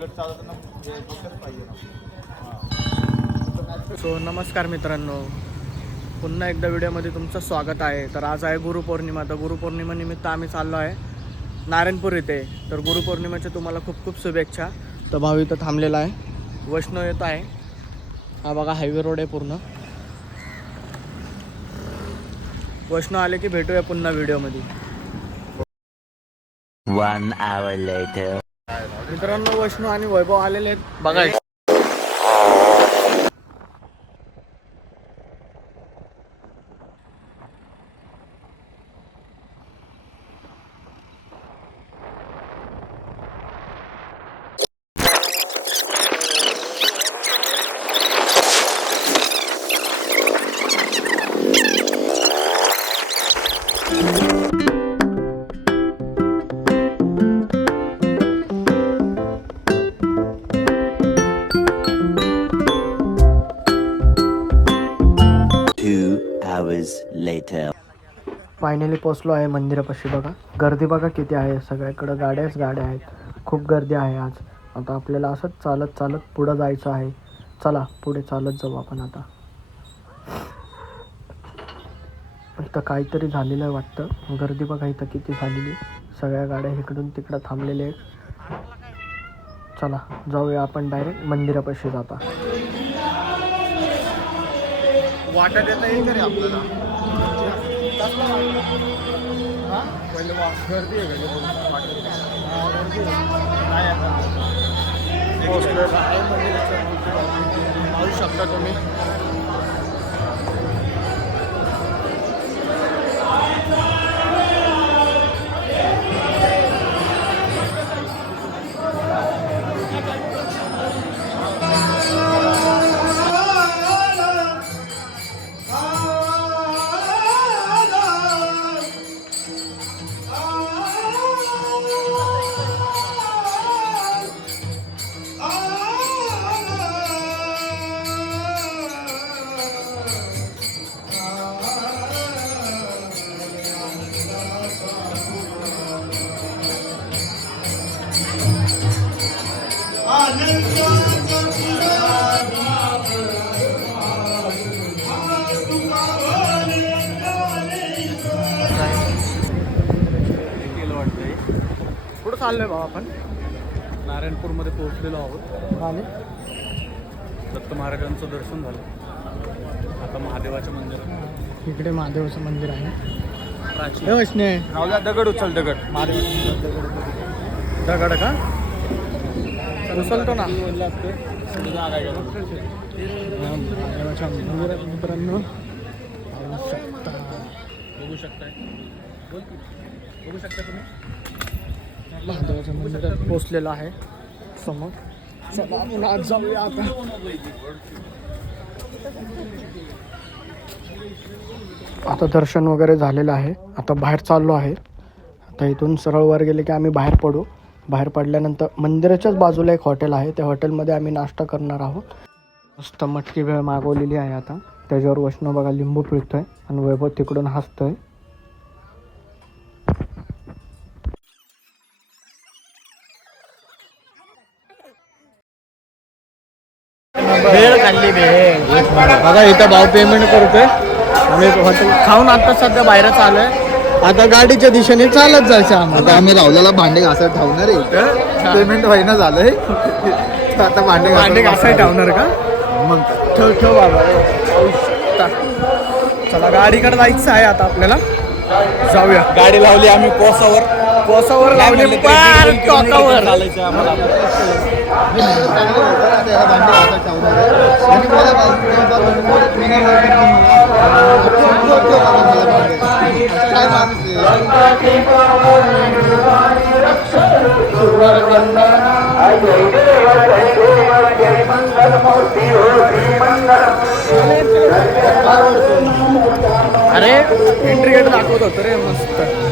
Bullet चालवताना हे डोक्यात पाहिजे ना. सो नमस्कार मित्रांनो. पुन्हा एकदा व्हिडिओमध्ये तुमचं स्वागत आहे. तर आज आहे गुरुपौर्णिमा. तर गुरुपौर्णिमेनिमित्त आम्ही चाललो आहे नारायणपूर इथे. तर गुरुपौर्णिमेच्या तुम्हाला खूप खूप शुभेच्छा. तर भाऊ इथं थांबलेला आहे. वैष्णव येत आहे. हा बघा हायवे रोड आहे पूर्ण. वैष्णव आले की भेटूया पुन्हा व्हिडिओमध्ये. One hour later. मित्रांनो वैष्णव आणि वैभव आलेले आहेत. बघा. फायनली पोचलो आहे मंदिरापाशी बघा. गर्दी बघा किती आहे. सगळ्याकडं गाड्याच गाड्या आहेत. खूप गर्दी आहे आज. आता आपल्याला असंच चालत चालत पुढं जायचं आहे. चला पुढे चालत जाऊ आपण आता. इथं काहीतरी झालेलं आहे वाटतं. गर्दी बघा इथं किती झालेली. सगळ्या गाड्या इकडून तिकडं थांबलेल्या आहेत. चला जाऊया आपण डायरेक्ट मंदिरापाशी जाता. वाटत येता येईल तरी आपल्याला? गर्दी आहे नाही शकता तुम्ही कुठं चाललोय भाऊ आपण? नारायणपूरमध्ये पोहोचलेलो आहोत. आणि? दत्त महाराजांचं दर्शन झालं. आता महादेवाच्या मंदिरात. इकडे महादेवाचं मंदिर आहे. प्राचीन. दगड उचल दगड. महादेव. दगड का? उचलतो ना. मित्रांनो पाहू शकता बघू शकताय बघू शकता तुम्ही महादेवाच्या मंदिरात पोचलेलं आहे समोर. चला आपण आज जाऊया आता. आता दर्शन वगैरे झालेलं आहे. आता बाहेर चाललो आहे. आता इथून सरळ वर गेले की आम्ही बाहेर पडू. बाहेर पडल्यानंतर मंदिराच्याच बाजूला एक हॉटेल आहे. त्या हॉटेलमध्ये आम्ही नाश्ता करणार आहोत. मस्त मटकी भेळ मागवलेली आहे आता. त्याच्यावर वैष्णव बघा लिंबू पिळतोय आणि वैभव तिकडून भेळ खाल्ली भेळ बघा इथं भाव पेमेंट करतोय. आम्ही हॉटेल खाऊन आता सध्या बाहेरच आलोय. आता गाडीच्या दिशेने चालत जायचं आम्हाला. आता आम्ही राहुल्याला भांडे घासायला ठेवणार आहे. पेमेंट व्हायना झालंय. तर आता भांडे भांडे घासाय ठेवणार का? मग. ठेव ठेव बाबा. चला गाडीकडे जायचं आहे आता आपल्याला. जाऊया. गाडी लावली आम्ही कोसावर. कोसावर लावली पार टोकावर. चालायचं आम्हाला. भांडे ठेवणार आहे. अरे एंट्री गेट दाखवत होतं रे मस्त